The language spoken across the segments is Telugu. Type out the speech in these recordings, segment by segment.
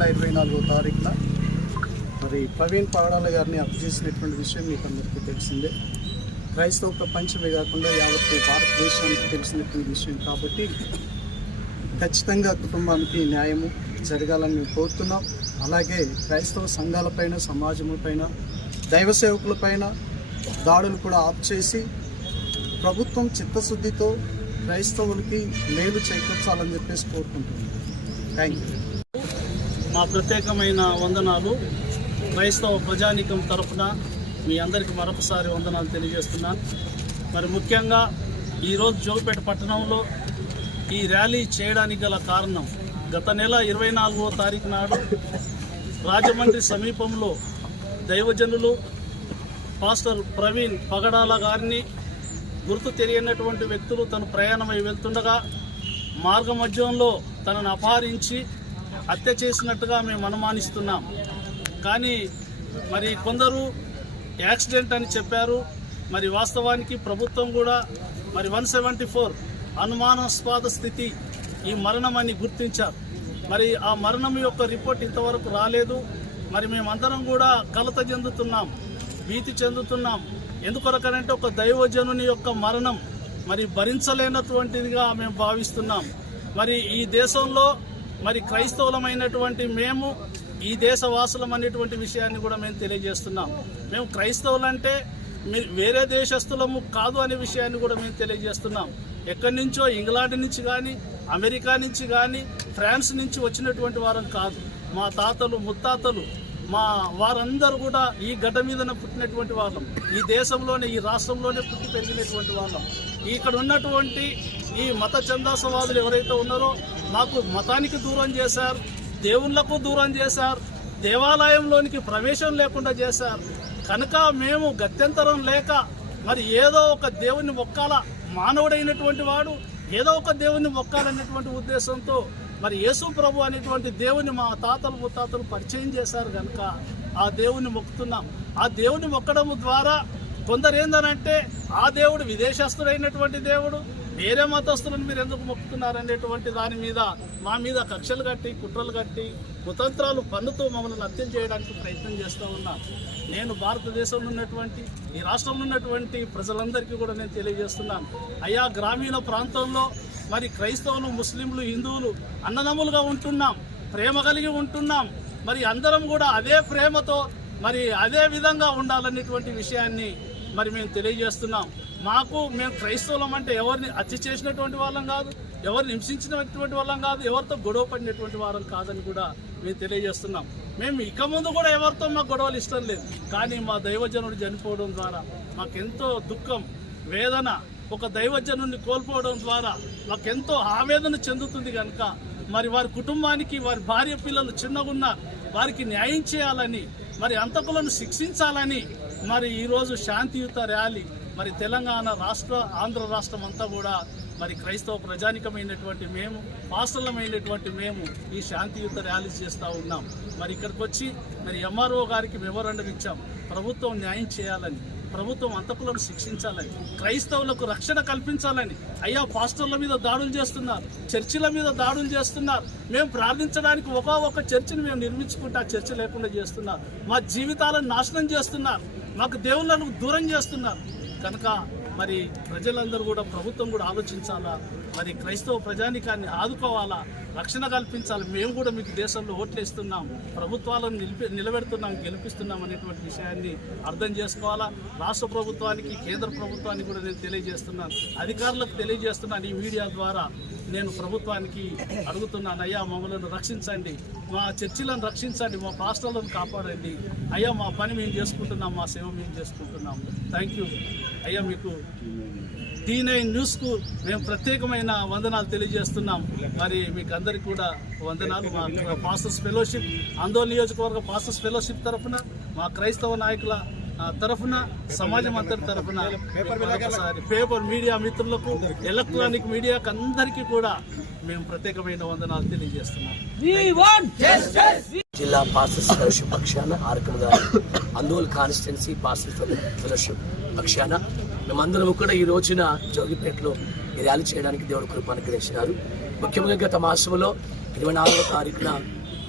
నెల 24వ తారీఖున మరి ప్రవీణ్ పగడాల గారిని హత్య చేసినటువంటి విషయం మీకు అందరికీ తెలిసిందే. క్రైస్తవ ప్రపంచమే కాకుండా యావత్ భారతదేశానికి తెలిసినటువంటి విషయం కాబట్టి ఖచ్చితంగా కుటుంబానికి న్యాయము జరగాలని మేము కోరుతున్నాం. అలాగే క్రైస్తవ సంఘాలపైన, సమాజంపైన, దైవ సేవకులపైన దాడులు కూడా ఆఫ్ చేసి ప్రభుత్వం చిత్తశుద్ధితో క్రైస్తవులకి మేలు చేకూర్చాలని చెప్పేసి కోరుకుంటున్నాం. Thank you. మా ప్రత్యేకమైన వందనాలు. క్రైస్తవ ప్రజానీకం తరఫున మీ అందరికీ మరొకసారి వందనాలు తెలియజేస్తున్నాను. మరి ముఖ్యంగా ఈరోజు జోగిపేట పట్టణంలో ఈ ర్యాలీ చేయడానికి గల కారణం, గత నెల 24వ తారీఖు నాడు రాజమండ్రి సమీపంలో దైవజనులు పాస్టర్ ప్రవీణ్ పగడాల గారిని గుర్తు తెలియనటువంటి వ్యక్తులు తను ప్రయాణమై వెళ్తుండగా మార్గ మధ్యంలో తనను అపహరించి హత్య చేసినట్టుగా మేము అనుమానిస్తున్నాం. కానీ మరి కొందరు యాక్సిడెంట్ అని చెప్పారు. మరి వాస్తవానికి ప్రభుత్వం కూడా మరి 174 అనుమానాస్పద స్థితి ఈ మరణం అని గుర్తించారు. మరి ఆ మరణం యొక్క రిపోర్ట్ ఇంతవరకు రాలేదు. మరి మేమందరం కూడా కలత చెందుతున్నాం, భీతి చెందుతున్నాం. ఎందుకొరకనంటే ఒక దైవజనుని యొక్క మరణం మరి భరించలేనటువంటిదిగా మేము భావిస్తున్నాం. మరి ఈ దేశంలో మరి క్రైస్తవులమైనటువంటి మేము ఈ దేశవాసులం అనేటువంటి విషయాన్ని కూడా మేము తెలియజేస్తున్నాం. మేము క్రైస్తవులంటే వేరే దేశస్తులము కాదు అనే విషయాన్ని కూడా మేము తెలియజేస్తున్నాం. ఎక్కడి నుంచో ఇంగ్లాండ్ నుంచి కానీ, అమెరికా నుంచి కానీ, ఫ్రాన్స్ నుంచి వచ్చినటువంటి వారం కాదు. మా తాతలు, ముత్తాతలు, మా వారందరూ కూడా ఈ గడ్డ మీదనే పుట్టినటువంటి వాళ్ళం. ఈ దేశంలోనే, ఈ రాష్ట్రంలోనే పుట్టి పెరిగినటువంటి వాళ్ళం. ఇక్కడ ఉన్నటువంటి ఈ మత ఛందసవాదులు ఎవరైతే ఉన్నారో మాకు మతానికి దూరం చేశారు, దేవుళ్లకు దూరం చేశారు, దేవాలయంలోనికి ప్రవేశం లేకుండా చేశారు. కనుక మేము గత్యంతరం లేక మరి ఏదో ఒక దేవుని మొక్కాల, మానవుడైనటువంటి వాడు ఏదో ఒక దేవుని మొక్కాలనేటువంటి ఉద్దేశంతో మరి యేసు ప్రభు అనేటువంటి దేవుని మా తాతలు ముత్తాతలు పరిచయం చేశారు. కనుక ఆ దేవుని మొక్కుతున్నాం. ఆ దేవుని మొక్కడం ద్వారా కొందరు ఏందనంటే ఆ దేవుడు విదేశస్తుడైనటువంటి దేవుడు, వేరే మతస్థులను మీరు ఎందుకు మొక్కుతున్నారనేటువంటి దాని మీద మా మీద కక్షలు కట్టి, కుట్రలు కట్టి, కుతంత్రాలు పన్నుతూ మమ్మల్ని హత్య చేయడానికి ప్రయత్నం చేస్తూ ఉన్నాను. నేను భారతదేశంలో ఉన్నటువంటి, ఈ రాష్ట్రంలో ఉన్నటువంటి ప్రజలందరికీ కూడా నేను తెలియజేస్తున్నాను. అయ్యా, గ్రామీణ ప్రాంతంలో మరి క్రైస్తవులు, ముస్లింలు, హిందువులు అన్నదమ్ములుగా ఉంటున్నాం, ప్రేమ కలిగి ఉంటున్నాం. మరి అందరం కూడా అదే ప్రేమతో మరి అదే విధంగా ఉండాలనేటువంటి విషయాన్ని మరి మేము తెలియజేస్తున్నాం. మేము క్రైస్తవులం అంటే ఎవరిని హత్య చేసినటువంటి వాళ్ళం కాదు, ఎవరిని హింసించినటువంటి వాళ్ళం కాదు, ఎవరితో గొడవ పడినటువంటి వారం కాదని కూడా మేము తెలియజేస్తున్నాం. మేము ఇక ముందు కూడా ఎవరితో మాకు గొడవలు ఇష్టం లేదు. కానీ మా దైవజనుడు చనిపోవడం ద్వారా మాకెంతో దుఃఖం, వేదన, ఒక దైవజనుడిని కోల్పోవడం ద్వారా మాకెంతో ఆవేదన చెందుతుంది. కనుక మరి వారి కుటుంబానికి, వారి భార్య పిల్లలు చిన్నగున్న వారికి న్యాయం చేయాలని, మరి హంతకులను శిక్షించాలని మరి ఈరోజు శాంతియుత ర్యాలీ మరి తెలంగాణ రాష్ట్ర, ఆంధ్ర రాష్ట్రం అంతా కూడా మరి క్రైస్తవ ప్రజానికమైనటువంటి మేము, పాస్టర్లమైనటువంటి మేము ఈ శాంతియుత ర్యాలీ చేస్తూ ఉన్నాం. మరి ఇక్కడికి వచ్చి మరి ఎంఆర్ఓ గారికి మెమోరాండం ఇచ్చాం. ప్రభుత్వం న్యాయం చేయాలని, ప్రభుత్వం హంతకులను శిక్షించాలని, క్రైస్తవులకు రక్షణ కల్పించాలని. అయ్యా, పాస్టర్ల మీద దాడులు చేస్తున్నారు, చర్చిల మీద దాడులు చేస్తున్నారు. మేము ప్రార్థించడానికి ఒక చర్చిని మేము నిర్మించుకుంటే ఆ చర్చి లేకుండా చేస్తున్నారు. మా జీవితాలను నాశనం చేస్తున్నారు, మాకు దేవుళ్ళను దూరం చేస్తున్నారు. కనుక మరి ప్రజలందరూ కూడా, ప్రభుత్వం కూడా ఆలోచించాలా, మరి క్రైస్తవ ప్రజానికాన్ని ఆదుకోవాలా, రక్షణ కల్పించాలి. మేము కూడా మీకు దేశంలో ఓట్లేస్తున్నాం, ప్రభుత్వాలను నిలబెడుతున్నాం, గెలిపిస్తున్నాం అనేటువంటి విషయాన్ని అర్థం చేసుకోవాలా. రాష్ట్ర ప్రభుత్వానికి, కేంద్ర ప్రభుత్వానికి కూడా నేను తెలియజేస్తున్నాను, అధికారులకు తెలియజేస్తున్నాను. ఈ మీడియా ద్వారా నేను ప్రభుత్వానికి అడుగుతున్నాను, అయ్యా మమ్మల్ని రక్షించండి, మా చర్చిలను రక్షించండి, మా పాస్టర్లను కాపాడండి. అయ్యా, మా పని మేము చేసుకుంటున్నాం, మా సేవ మేము చేసుకుంటున్నాం. థ్యాంక్ యూ అయ్యా. మీకు D9 న్యూస్కు మేము ప్రత్యేకమైన వందనాలు తెలియజేస్తున్నాం. మరి మీకు అందరికీ కూడా వందనాలు. మా పాస్టర్స్ ఫెలోషిప్, ఆందోళన నియోజకవర్గ పాస్టర్స్ ఫెలోషిప్ తరఫున, మా క్రైస్తవ నాయకుల తరఫున, సమాజం అంతటి తరఫున, పేపర్ మీడియా మిత్రులకు, ఎలక్ట్రానిక్ మీడియాకు అందరికీ కూడా మేము ప్రత్యేకమైన వందనాలు తెలియజేస్తున్నాం. జిల్లా పాస్టర్స్ ఫెలోషిప్ పక్షాన, ఆర్కం గారి ఆందోళన కాన్స్టిట్యున్సీ పాస్టర్స్ ఫెలోషిప్ పక్షాన మేమందరం కూడా ఈ రోజున జోగిపేటలో ఈ ర్యాలీ చేయడానికి దేవుడు కృప అనుగ్రహించినారు. ముఖ్యంగా గత మాసంలో 24వ తారీఖున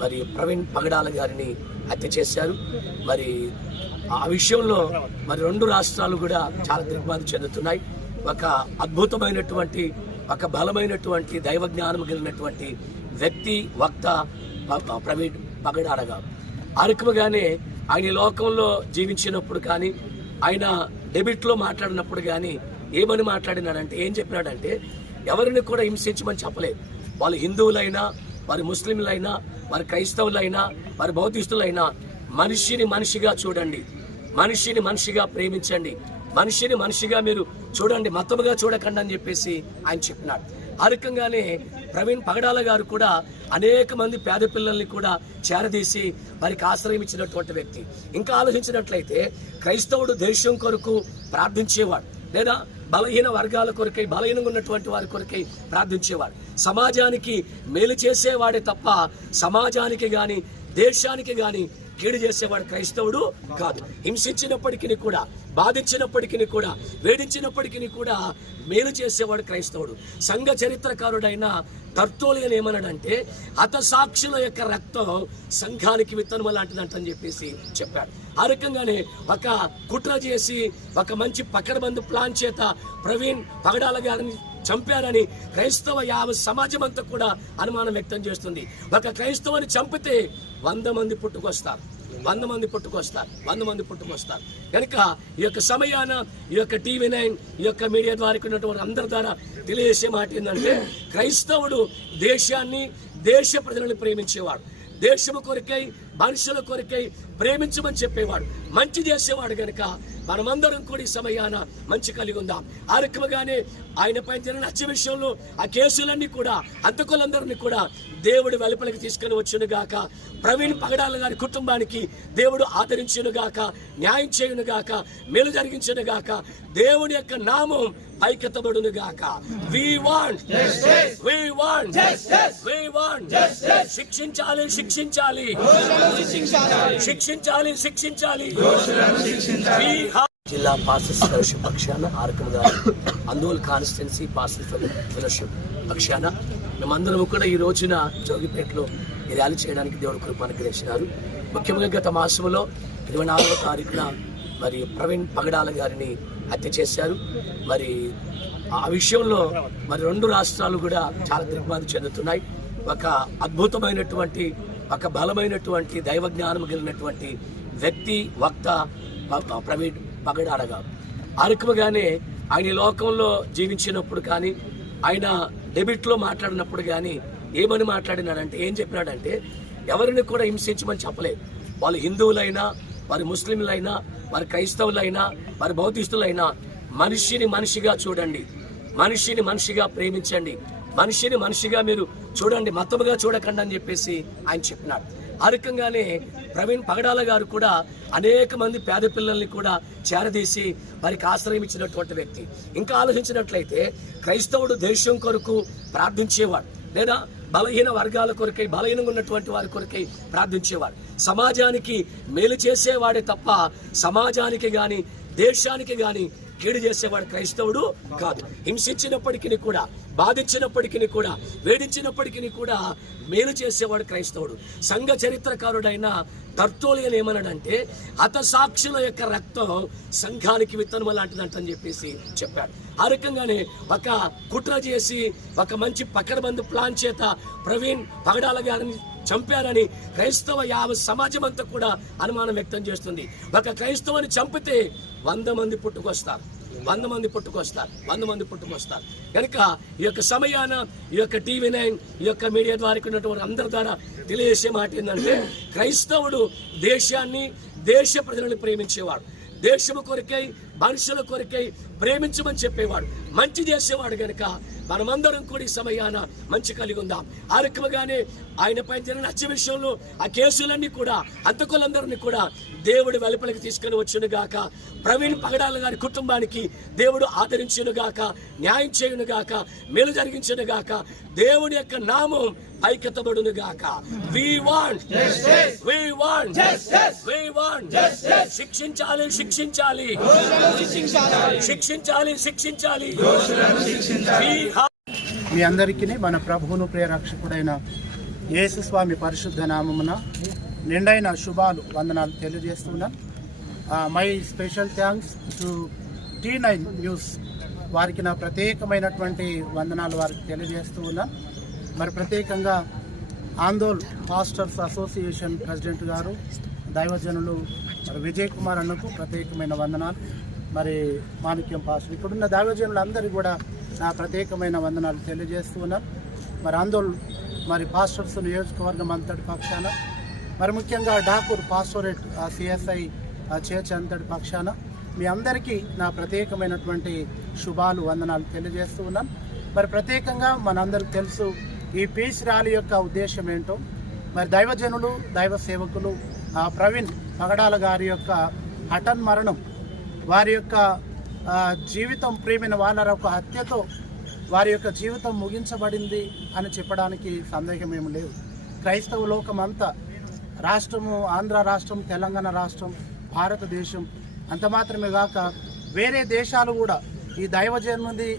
మరి ప్రవీణ్ పగడాల గారిని హత్య చేశారు. మరి ఆ విషయంలో మరి 2 రాష్ట్రాలు కూడా చాలా దిగ్భ్రాంతి చెందుతున్నాయి. ఒక అద్భుతమైనటువంటి ఒక బలమైనటువంటి దైవ జ్ఞానం కలిగినటువంటి వ్యక్తి వక్త ప్రవీణ్ పగడాల గారు. ఆ రకముగానే ఆయన ఈ లోకంలో జీవించినప్పుడు కానీ ఆయన డెబిట్లో మాట్లాడినప్పుడు కానీ ఏమని మాట్లాడినాడంటే ఏం చెప్పినాడంటే ఎవరిని కూడా హింసించమని చెప్పలేదు. వాళ్ళు హిందువులైనా వారి ముస్లింలైనా వారి క్రైస్తవులైనా వారి బౌద్ధిస్తులైనా మనిషిని మనిషిగా చూడండి, మనిషిని మనిషిగా ప్రేమించండి, మనిషిని మనిషిగా మీరు చూడండి, మతముగా చూడకండి అని చెప్పేసి ఆయన చెప్పినాడు. ఆ రకంగానే ప్రవీణ్ పగడాల గారు కూడా అనేక మంది పేద పిల్లల్ని కూడా చేరదీసి వారికి ఆశ్రయం ఇచ్చినటువంటి వ్యక్తి. ఇంకా ఆలోచించినట్లయితే క్రైస్తవుడు దేశం కొరకు ప్రార్థించేవాడు, లేదా బలహీన వర్గాల కొరకై బలహీనంగా ఉన్నటువంటి వారి కొరకై ప్రార్థించేవాడు. సమాజానికి మేలు చేసేవాడే తప్ప సమాజానికి గాని దేశానికి గాని కీడు చేసేవాడు క్రైస్తవుడు కాదు. హింసించినప్పటికీ కూడా, బాధించినప్పటికీ కూడా, వేధించినప్పటికీ కూడా మేలు చేసేవాడు క్రైస్తవుడు. సంఘ చరిత్రకారుడైన తర్తోలియన్ ఏమన్నాడంటే హతసాక్షుల యొక్క రక్తం సంఘానికి విత్తనం లాంటిదంటని చెప్పేసి చెప్పాడు. ఆ రకంగానే ఒక కుట్ర చేసి ఒక మంచి పకడ్బందీ ప్లాన్ చేత ప్రవీణ్ పగడాల గారిని చంపారని క్రైస్తవ సమాజం అంతా కూడా అనుమానం వ్యక్తం చేస్తుంది. ఒక క్రైస్తవుని చంపితే 100 మంది పుట్టుకొస్తారు, 100 మంది పుట్టుకొస్తారు, 100 మంది పుట్టుకొస్తారు. కనుక ఈ యొక్క సమయాన ఈ యొక్క TV9 ఈ యొక్క మీడియా ద్వారా ఉన్నటువంటి అందరి ద్వారా తెలియజేసే మాట ఏంటంటే క్రైస్తవుడు దేశాన్ని దేశ ప్రజలను ప్రేమించేవాడు, దేశము కొరకై మనుషుల కొరకై ప్రేమించమని చెప్పేవాడు, మంచి చేసేవాడు. గనక మనమందరం కూడా ఈ సమయాన మంచి కలిగి ఉందాం. ఆ రకముగానే ఆయన పైన జరిగిన హత్య విషయంలో ఆ కేసులన్నీ కూడా హంతకులందరినీ కూడా దేవుడు వెలుపలికి తీసుకుని వచ్చును గాక. ప్రవీణ్ పగడాల గారి కుటుంబానికి దేవుడు ఆదరించును గాక, న్యాయం చేయును గాక, మేలు జరిగించును గాక. దేవుని యొక్క నామం పైకెత్తబడును గాక. We want శిక్షించాలి, శిక్షించాలి, శిక్షించాలి, శిక్షించాలి. జిల్లా పాస్టర్స్ ఫెలోషిప్ పక్షాన ఆర్కమ్ గారు అందోల్ కాన్స్టిట్యున్సీ పాస్టర్స్ ఫెలోషిప్ పక్షాన మేమందరం కూడా ఈ రోజున జోగిపేటలో ఈ ర్యాలీ చేయడానికి దేవుడు కృప అనుగ్రహించినారు. ముఖ్యంగా గత మాసంలో 24వ తారీఖున మరి ప్రవీణ్ పగడాల గారిని హత్య చేశారు. మరి ఆ విషయంలో మరి 2 రాష్ట్రాలు కూడా చాలా దిగ్భ్రాంతి చెందుతున్నాయి. ఒక అద్భుతమైనటువంటి ఒక బలమైనటువంటి దైవ జ్ఞానం కలిగినటువంటి వ్యక్తి వక్త ప్రవీణ్ పగడాల గారు. ఆ రకముగానే ఆయన ఈ లోకంలో జీవించినప్పుడు కానీ ఆయన డెబిట్లో మాట్లాడినప్పుడు కానీ ఏమని మాట్లాడినాడంటే ఏం చెప్పినాడంటే ఎవరిని కూడా హింసించమని చెప్పలేదు. వాళ్ళు హిందువులైనా వారి ముస్లింలైనా వారి క్రైస్తవులైనా వారి బౌద్ధిస్తులైనా మనిషిని మనిషిగా చూడండి, మనిషిని మనిషిగా ప్రేమించండి, మనిషిని మనిషిగా మీరు చూడండి, మతముగా చూడకండి అని చెప్పేసి ఆయన చెప్పినాడు. ఆ రకంగానే ప్రవీణ్ పగడాల గారు కూడా అనేక మంది పేద పిల్లల్ని కూడా చేరదీసి వారికి ఆశ్రయం ఇచ్చినటువంటి వ్యక్తి. ఇంకా ఆలోచించినట్లయితే క్రైస్తవుడు దేశం కొరకు ప్రార్థించేవాడు, లేదా బలహీన వర్గాల కొరకై బలహీనంగా ఉన్నటువంటి వారి కొరకై ప్రార్థించేవాడు. సమాజానికి మేలు చేసేవాడే తప్ప సమాజానికి గాని దేశానికి గాని కీడు చేసేవాడు క్రైస్తవుడు కాదు. హింసించినప్పటికీ కూడా, బాధించినప్పటికీ కూడా, వేధించినప్పటికీ కూడా మేలు చేసేవాడు క్రైస్తవుడు. సంఘ చరిత్రకారుడైన తర్తోలియన్ ఏమన్నాడంటే హతసాక్షుల యొక్క రక్తం సంఘానికి విత్తనం లాంటిదంటని చెప్పేసి చెప్పాడు. ఆ రకంగానే ఒక కుట్ర చేసి ఒక మంచి పకడ్బందీ ప్లాన్ చేత ప్రవీణ్ పగడాల గారిని చంపారని క్రైస్తవ సమాజం అంతా కూడా అనుమానం వ్యక్తం చేస్తుంది. ఒక క్రైస్తవుని చంపితే 100 మంది పుట్టుకొస్తారు, 100 మంది పుట్టుకొస్తారు, 100 మంది పుట్టుకొస్తారు. కనుక ఈ యొక్క సమయాన ఈ యొక్క TV9 ఈ యొక్క మీడియా ద్వారా ఉన్నటువంటి అందరి ద్వారా తెలియజేసే మాట ఏంటంటే క్రైస్తవుడు దేశాన్ని దేశ ప్రజలను ప్రేమించేవాడు, దేశము కొరకై మనుషుల కొరకై ప్రేమించమని చెప్పేవాడు, మంచి చేసేవాడు. గనక మనమందరం కూడా ఈ సమయాన మంచి కలిగి ఉందాం. ఆ రకముగానే ఆయన పైన జరిగిన హత్య విషయంలో ఆ కేసులన్నీ కూడా హంతకులందరినీ కూడా దేవుడు వెలుపలికి తీసుకుని వచ్చును గాక. ప్రవీణ్ పగడాల గారి కుటుంబానికి దేవుడు ఆదరించును గాక, న్యాయం చేయును గాక, మేలు జరిగించును గాక. దేవుని యొక్క నామం పైకెత్తబడును గాక. We want శిక్షించాలి, శిక్షించాలి, శిక్షించాలి, శిక్షించాలి. మీ అందరికీ మన ప్రభువును ప్రియ రక్షకుడైన యేసుస్వామి పరిశుద్ధ నామమున నిండైన శుభాలు వందనాలు తెలియజేస్తున్నాను. My special thanks to T9 news వారికి నా ప్రత్యేకమైనటువంటి వందనాలు వారికి తెలియజేస్తూ ఉన్నాను. మరి ప్రత్యేకంగా ఆందోళ్ పాస్టర్స్ అసోసియేషన్ ప్రెసిడెంట్ గారు దైవజనులు విజయ్ కుమార్ అన్నకు ప్రత్యేకమైన వందనాలు. మరి మాణిక్యం పాస్టర్ ఇక్కడున్న దైవజనులందరికీ కూడా నా ప్రత్యేకమైన వందనాలు తెలియజేస్తూ ఉన్నారు. మరి ఆందోళ్ మరి పాస్టర్స్ నియోజకవర్గం అంతటి పక్షాన, మరి ముఖ్యంగా డాకూర్ పాస్టోరేట్ సిఎస్ఐ చర్చ్ అంతటి పక్షాన మీ అందరికీ నా ప్రత్యేకమైనటువంటి శుభాలు వందనాలు తెలియజేస్తూ ఉన్నాను. మరి ప్రత్యేకంగా మనందరికి తెలుసు ఈ పీస్ ర్యాలీ యొక్క ఉద్దేశం ఏంటో. మరి దైవజనులు దైవ సేవకులు ప్రవీణ్ పగడాల గారి యొక్క హఠన్ మరణం, వారి యొక్క జీవితం ప్రియమైన వాళ్ళ ఒక హత్యతో వారి యొక్క జీవితం ముగించబడింది అని చెప్పడానికి సందేహం ఏమి లేదు. క్రైస్తవ లోకం అంతా, రాష్ట్రము ఆంధ్ర రాష్ట్రం, తెలంగాణ రాష్ట్రం, భారతదేశం అంత మాత్రమే కాక వేరే దేశాలు కూడా ఈ దైవజనుడి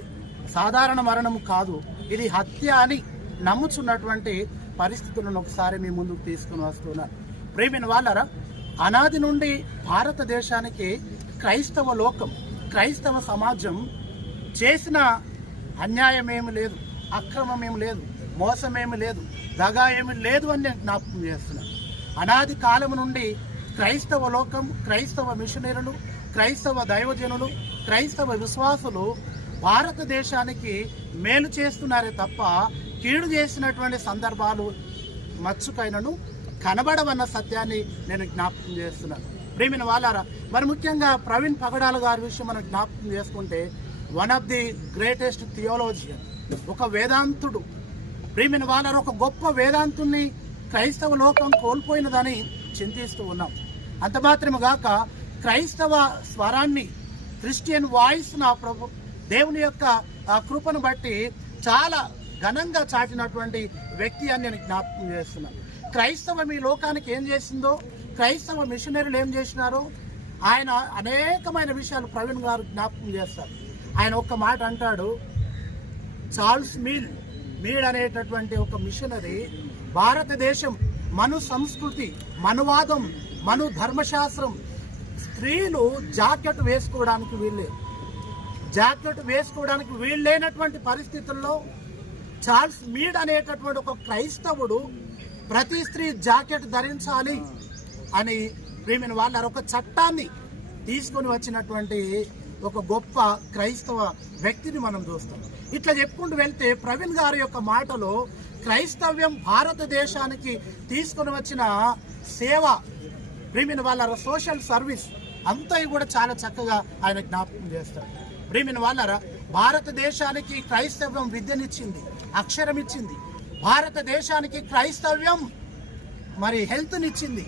సాధారణ మరణం కాదు, ఇది హత్య అని నమ్ముచున్నటువంటి పరిస్థితులను ఒకసారి మీ ముందుకు తీసుకుని వస్తున్నారు. ప్రియమైన వాళ్ళరా, అనాది నుండి భారతదేశానికి క్రైస్తవ లోకం, క్రైస్తవ సమాజం చేసిన అన్యాయం ఏమి లేదు, అక్రమం ఏమి లేదు, మోసం ఏమి లేదు, దగా ఏమి లేదు అని నేను జ్ఞాపకం చేస్తున్నాను. అనాది కాలం నుండి క్రైస్తవ లోకం, క్రైస్తవ మిషనరీలు, క్రైస్తవ దైవజనులు, క్రైస్తవ విశ్వాసులు భారతదేశానికి మేలు చేస్తున్నారే తప్ప కీడు చేసినటువంటి సందర్భాలు మచ్చుకైనను కనబడవన్న సత్యాన్ని నేను జ్ఞాపకం చేస్తున్నాను. ప్రియమైన వాళ్ళారా, మరి ముఖ్యంగా ప్రవీణ్ పగడాల గారి విషయం మనం జ్ఞాపకం చేసుకుంటే one of the greatest theologian, ఒక వేదాంతుడు. ప్రియమైన వాళ్ళారా, ఒక గొప్ప వేదాంతుని క్రైస్తవ లోకం కోల్పోయినదని చింతిస్తూ ఉన్నాం. అంత మాత్రమే గాక క్రైస్తవ స్వరాన్ని, క్రిస్టియన్ వాయిస్ నా ప్రభు దేవుని యొక్క కృపను బట్టి చాలా ఘనంగా చాటినటువంటి వ్యక్తి అని నేను జ్ఞాపకం చేస్తున్నాను. క్రైస్తవం ఈ లోకానికి ఏం చేసిందో, క్రైస్తవ మిషనరీలు ఏం చేసినారో ఆయన అనేకమైన విషయాలు ప్రవీణ్ గారు జ్ఞాపకం చేస్తారు. ఆయన ఒక్క మాట అంటాడు, చార్ల్స్ మీడ్ అనేటటువంటి ఒక మిషనరీ భారతదేశం మను సంస్కృతి, మనువాదం, మను ధర్మశాస్త్రం, స్త్రీలు జాకెట్ వేసుకోవడానికి వీళ్ళేనటువంటి పరిస్థితుల్లో చార్ల్స్ మీడ్ అనేటటువంటి ఒక క్రైస్తవుడు ప్రతి స్త్రీ జాకెట్ ధరించాలి అని ప్రియమైన వాళ్ళ ఒక చట్టాన్ని తీసుకొని వచ్చినటువంటి ఒక గొప్ప క్రైస్తవ వ్యక్తిని మనం చూస్తాం. ఇట్లా చెప్పుకుంటూ వెళ్తే ప్రవీణ్ గారి యొక్క మాటలో క్రైస్తవ్యం భారతదేశానికి తీసుకొని వచ్చిన సేవ, ప్రియమైన వాళ్ళ సోషల్ సర్వీస్ అంతా కూడా చాలా చక్కగా ఆయన జ్ఞాపకం చేస్తారు. ప్రియమైన వాళ్ళరా, భారతదేశానికి క్రైస్తవ్యం విద్యనిచ్చింది, అక్షరం ఇచ్చింది. భారతదేశానికి క్రైస్తవ్యం మరి హెల్త్నిచ్చింది,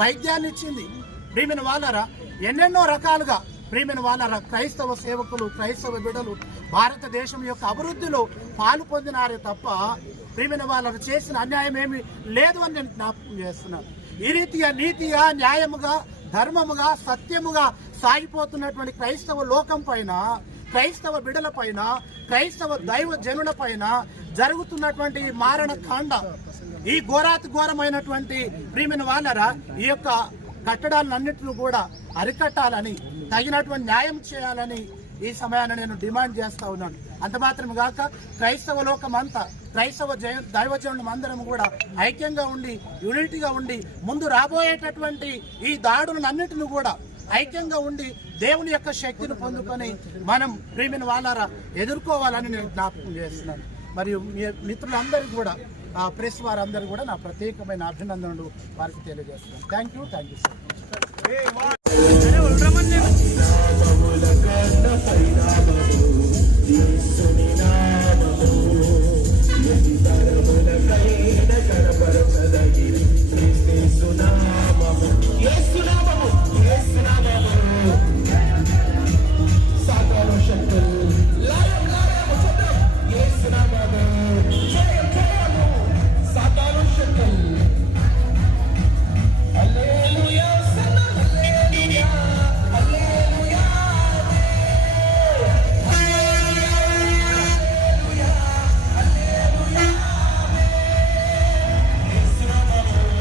వైద్యాన్ని ఇచ్చింది. ప్రియమైన వాళ్ళరా, ఎన్నెన్నో రకాలుగా ప్రియమైన వాళ్ళరా క్రైస్తవ సేవకులు, క్రైస్తవ బిడ్డలు భారతదేశం యొక్క అభివృద్ధిలో పాలు పొందినారే తప్ప ప్రియమైన వాళ్ళకు చేసిన అన్యాయం ఏమీ లేదు అని నేను జ్ఞాపకం చేస్తున్నాను. ఈ రీతిగా నీతిగా, న్యాయముగా, ధర్మముగా, సత్యముగా సాగిపోతున్నటువంటి క్రైస్తవ లోకం పైన, క్రైస్తవ బిడ్డల పైన, క్రైస్తవ దైవ జనుల పైన జరుగుతున్నటువంటి మారణ కాండ, ఈ ఘోరాతి ఘోరమైనటువంటి ప్రియమైన వాళ్ళరా ఈ యొక్క కట్టడాలన్నింటినీ కూడా అరికట్టాలని, తగినటువంటి న్యాయం చేయాలని ఈ సమయాన్ని నేను డిమాండ్ చేస్తా ఉన్నాను. అంత మాత్రమే కాక క్రైస్తవ లోకం అంతా, క్రైస్తవ దైవజనులు అందరం కూడా ఐక్యంగా ఉండి, యూనిటీగా ఉండి ముందు రాబోయేటటువంటి ఈ దాడులన్నింటినీ కూడా ఐక్యంగా ఉండి దేవుని యొక్క శక్తిని పొందుకొని మనం ప్రియమైన వాళ్ళారా ఎదుర్కోవాలని నేను జ్ఞాపకం చేస్తున్నాను. మరియు మిత్రులందరికీ కూడా, ప్రెస్ వారందరూ కూడా నా ప్రత్యేకమైన అభినందనలు వారికి తెలియజేస్తున్నాను. Thank you so much.